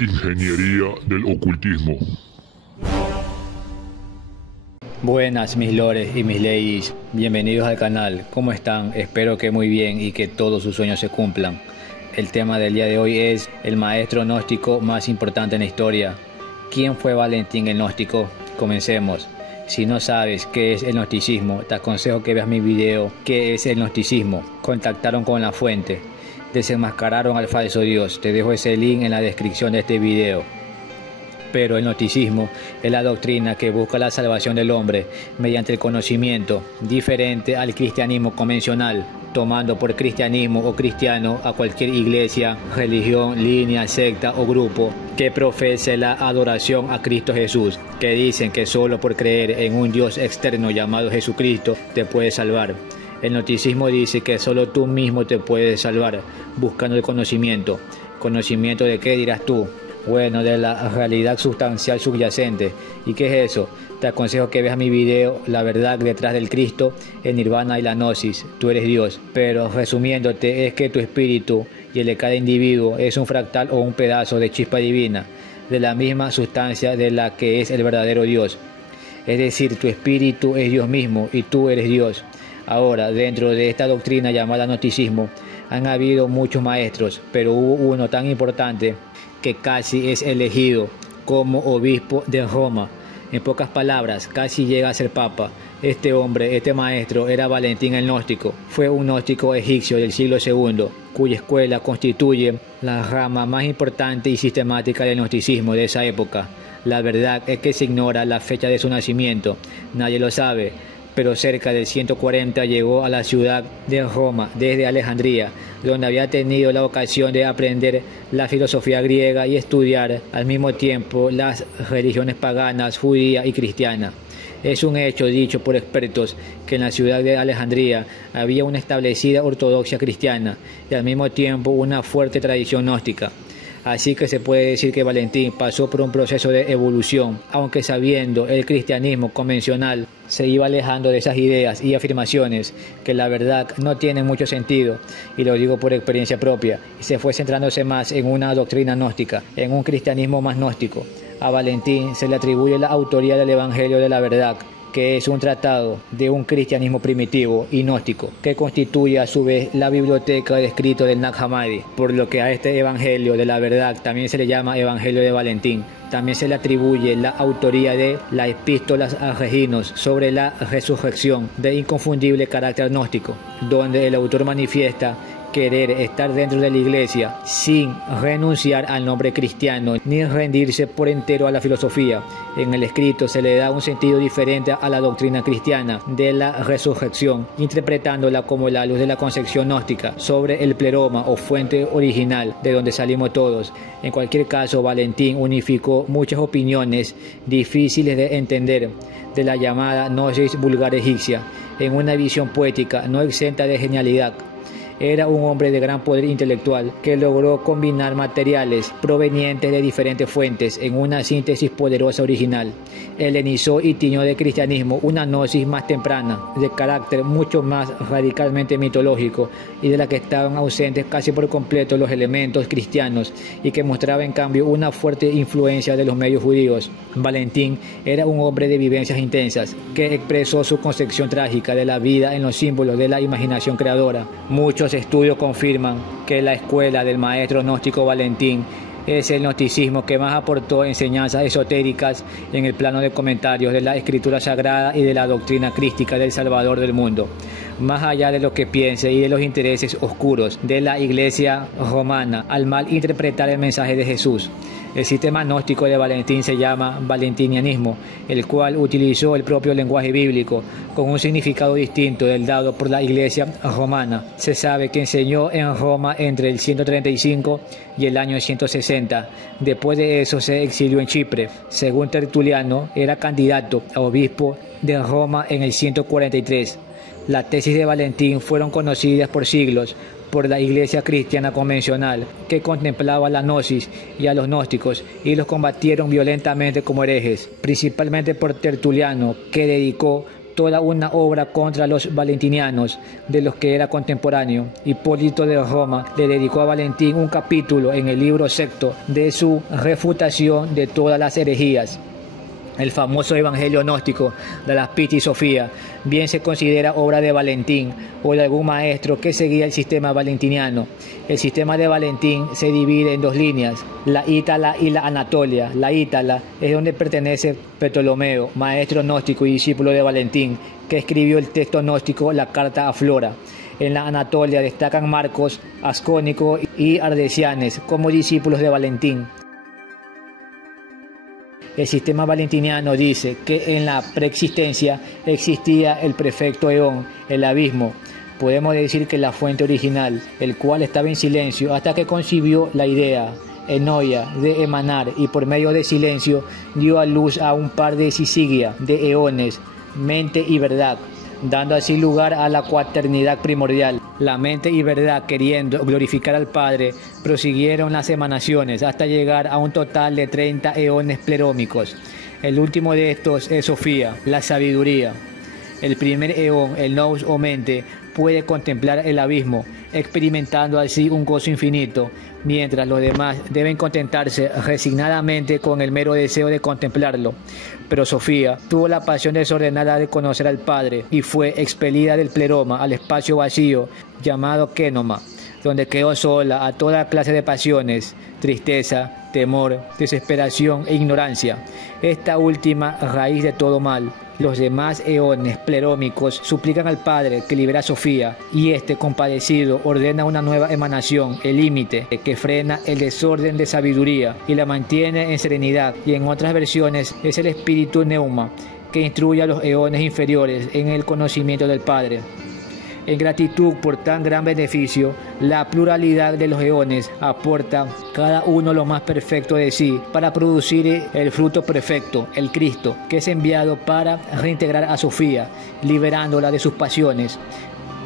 Ingeniería del ocultismo. Buenas mis lores y mis ladies, bienvenidos al canal. ¿Cómo están? Espero que muy bien y que todos sus sueños se cumplan. El tema del día de hoy es el maestro gnóstico más importante en la historia. ¿Quién fue Valentín el Gnóstico? Comencemos. Si no sabes qué es el gnosticismo, te aconsejo que veas mi video ¿Qué es el gnosticismo? Contactaron con la fuente, desenmascararon al falso Dios. Te dejo ese link en la descripción de este video. Pero el gnosticismo es la doctrina que busca la salvación del hombre mediante el conocimiento, diferente al cristianismo convencional, tomando por cristianismo o cristiano a cualquier iglesia, religión, línea, secta o grupo que profese la adoración a Cristo Jesús, que dicen que solo por creer en un Dios externo llamado Jesucristo te puede salvar. El gnosticismo dice que solo tú mismo te puedes salvar, buscando el conocimiento. ¿Conocimiento de qué, dirás tú? Bueno, de la realidad sustancial subyacente. ¿Y qué es eso? Te aconsejo que veas mi video La verdad detrás del Cristo, el Nirvana y la Gnosis. Tú eres Dios. Pero resumiéndote, es que tu espíritu y el de cada individuo es un fractal o un pedazo de chispa divina, de la misma sustancia de la que es el verdadero Dios. Es decir, tu espíritu es Dios mismo y tú eres Dios. Ahora, dentro de esta doctrina llamada gnosticismo, han habido muchos maestros, pero hubo uno tan importante que casi es elegido como obispo de Roma. En pocas palabras, casi llega a ser papa. Este hombre, este maestro, era Valentín el Gnóstico. Fue un gnóstico egipcio del siglo II, cuya escuela constituye la rama más importante y sistemática del gnosticismo de esa época. La verdad es que se ignora la fecha de su nacimiento. Nadie lo sabe, pero cerca del 140 llegó a la ciudad de Roma desde Alejandría, donde había tenido la ocasión de aprender la filosofía griega y estudiar al mismo tiempo las religiones paganas, judía y cristiana. Es un hecho dicho por expertos que en la ciudad de Alejandría había una establecida ortodoxia cristiana y al mismo tiempo una fuerte tradición gnóstica. Así que se puede decir que Valentín pasó por un proceso de evolución, aunque sabiendo el cristianismo convencional se iba alejando de esas ideas y afirmaciones que la verdad no tienen mucho sentido, y lo digo por experiencia propia, y se fue centrándose más en una doctrina gnóstica, en un cristianismo más gnóstico. A Valentín se le atribuye la autoría del Evangelio de la Verdad, que es un tratado de un cristianismo primitivo y gnóstico, que constituye a su vez la biblioteca de escritos del Nag Hammadi, por lo que a este Evangelio de la Verdad también se le llama Evangelio de Valentín. También se le atribuye la autoría de las epístolas a Reginos sobre la resurrección, de inconfundible carácter gnóstico, donde el autor manifiesta querer estar dentro de la iglesia sin renunciar al nombre cristiano ni rendirse por entero a la filosofía. En el escrito se le da un sentido diferente a la doctrina cristiana de la resurrección, interpretándola como la luz de la concepción gnóstica sobre el pleroma o fuente original de donde salimos todos. En cualquier caso, Valentín unificó muchas opiniones difíciles de entender de la llamada gnosis vulgar egipcia en una visión poética no exenta de genialidad. Era un hombre de gran poder intelectual que logró combinar materiales provenientes de diferentes fuentes en una síntesis poderosa original. Helenizó y tiñó de cristianismo una gnosis más temprana, de carácter mucho más radicalmente mitológico y de la que estaban ausentes casi por completo los elementos cristianos y que mostraba en cambio una fuerte influencia de los medios judíos. Valentín era un hombre de vivencias intensas que expresó su concepción trágica de la vida en los símbolos de la imaginación creadora. Muchos estudios confirman que la escuela del maestro gnóstico Valentín es el gnosticismo que más aportó enseñanzas esotéricas en el plano de comentarios de la escritura sagrada y de la doctrina crística del Salvador del mundo. Más allá de lo que piense y de los intereses oscuros de la iglesia romana al mal interpretar el mensaje de Jesús. El sistema gnóstico de Valentín se llama valentinianismo, el cual utilizó el propio lenguaje bíblico con un significado distinto del dado por la iglesia romana. Se sabe que enseñó en Roma entre el 135 y el año 160. Después de eso se exilió en Chipre. Según Tertuliano, era candidato a obispo de Roma en el 143. Las tesis de Valentín fueron conocidas por siglos por la iglesia cristiana convencional, que contemplaba la gnosis y a los gnósticos y los combatieron violentamente como herejes, principalmente por Tertuliano, que dedicó toda una obra contra los valentinianos, de los que era contemporáneo. Hipólito de Roma le dedicó a Valentín un capítulo en el libro sexto de su refutación de todas las herejías. El famoso Evangelio gnóstico de las Pitti Sofía bien se considera obra de Valentín o de algún maestro que seguía el sistema valentiniano. El sistema de Valentín se divide en dos líneas, la Ítala y la Anatolia. La Ítala es donde pertenece Ptolomeo, maestro gnóstico y discípulo de Valentín, que escribió el texto gnóstico, la Carta a Flora. En la Anatolia destacan Marcos, Ascónico y Ardesianes como discípulos de Valentín. El sistema valentiniano dice que en la preexistencia existía el perfecto eón, el abismo. Podemos decir que la fuente original, el cual estaba en silencio hasta que concibió la idea, enoia, de emanar, y por medio de silencio dio a luz a un par de sisigia, de eones, mente y verdad, dando así lugar a la cuaternidad primordial. La mente y verdad, queriendo glorificar al Padre, prosiguieron las emanaciones hasta llegar a un total de 30 eones plerómicos. El último de estos es Sofía, la sabiduría. El primer eón, el nous o mente, puede contemplar el abismo, experimentando así un gozo infinito, mientras los demás deben contentarse resignadamente con el mero deseo de contemplarlo. Pero Sofía tuvo la pasión desordenada de conocer al Padre y fue expelida del pleroma al espacio vacío llamado Kénoma, donde quedó sola a toda clase de pasiones, tristeza, temor, desesperación e ignorancia, esta última raíz de todo mal. Los demás eones plerómicos suplican al Padre que libere a Sofía, y este, compadecido, ordena una nueva emanación, el límite, que frena el desorden de sabiduría y la mantiene en serenidad. Y en otras versiones es el espíritu Neuma, que instruye a los eones inferiores en el conocimiento del Padre. En gratitud por tan gran beneficio, la pluralidad de los eones aporta cada uno lo más perfecto de sí para producir el fruto perfecto, el Cristo, que es enviado para reintegrar a Sofía, liberándola de sus pasiones.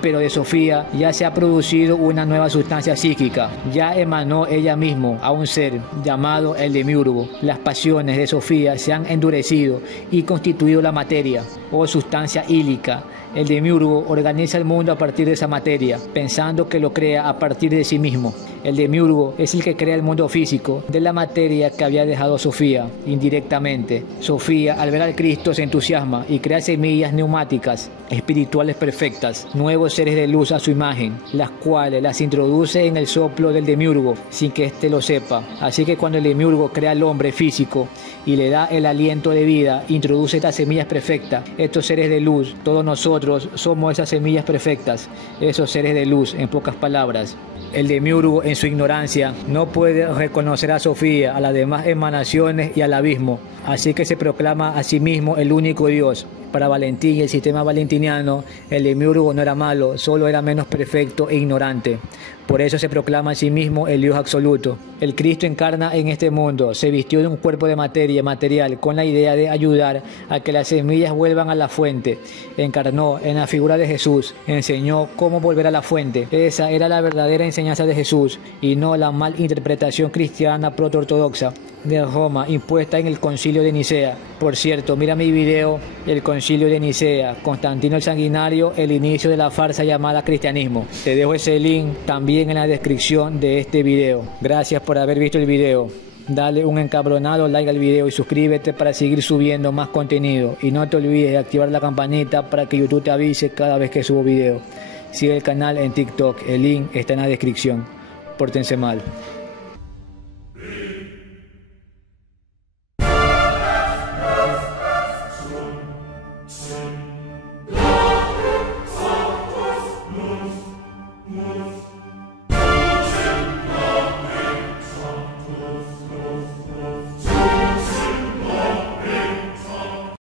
Pero de Sofía ya se ha producido una nueva sustancia psíquica, ya emanó ella misma a un ser llamado el demiurgo. Las pasiones de Sofía se han endurecido y constituido la materia, o sustancia ílica. El demiurgo organiza el mundo a partir de esa materia, pensando que lo crea a partir de sí mismo. El demiurgo es el que crea el mundo físico de la materia que había dejado Sofía indirectamente. Sofía, al ver al Cristo, se entusiasma y crea semillas neumáticas, espirituales perfectas, nuevos seres de luz a su imagen, las cuales las introduce en el soplo del demiurgo sin que éste lo sepa. Así que cuando el demiurgo crea al hombre físico y le da el aliento de vida, introduce estas semillas perfectas, estos seres de luz. Todos nosotros somos esas semillas perfectas, esos seres de luz, en pocas palabras. El demiurgo, en su ignorancia, no puede reconocer a Sofía, a las demás emanaciones y al abismo, así que se proclama a sí mismo el único Dios. Para Valentín y el sistema valentiniano, el demiurgo no era malo, solo era menos perfecto e ignorante. Por eso se proclama a sí mismo el Dios absoluto. El Cristo encarna en este mundo, se vistió de un cuerpo de materia material con la idea de ayudar a que las semillas vuelvan a la fuente. Encarnó en la figura de Jesús, enseñó cómo volver a la fuente. Esa era la verdadera enseñanza de Jesús y no la mal interpretación cristiana proto-ortodoxa de Roma impuesta en el Concilio de Nicea. Por cierto, mira mi video, el Concilio de Nicea, Constantino el Sanguinario, el inicio de la farsa llamada cristianismo. Te dejo ese link también en la descripción de este video. Gracias por haber visto el video. Dale un encabronado like al video y suscríbete para seguir subiendo más contenido. Y no te olvides de activar la campanita para que YouTube te avise cada vez que subo video. Sigue el canal en TikTok, el link está en la descripción. Pórtense mal.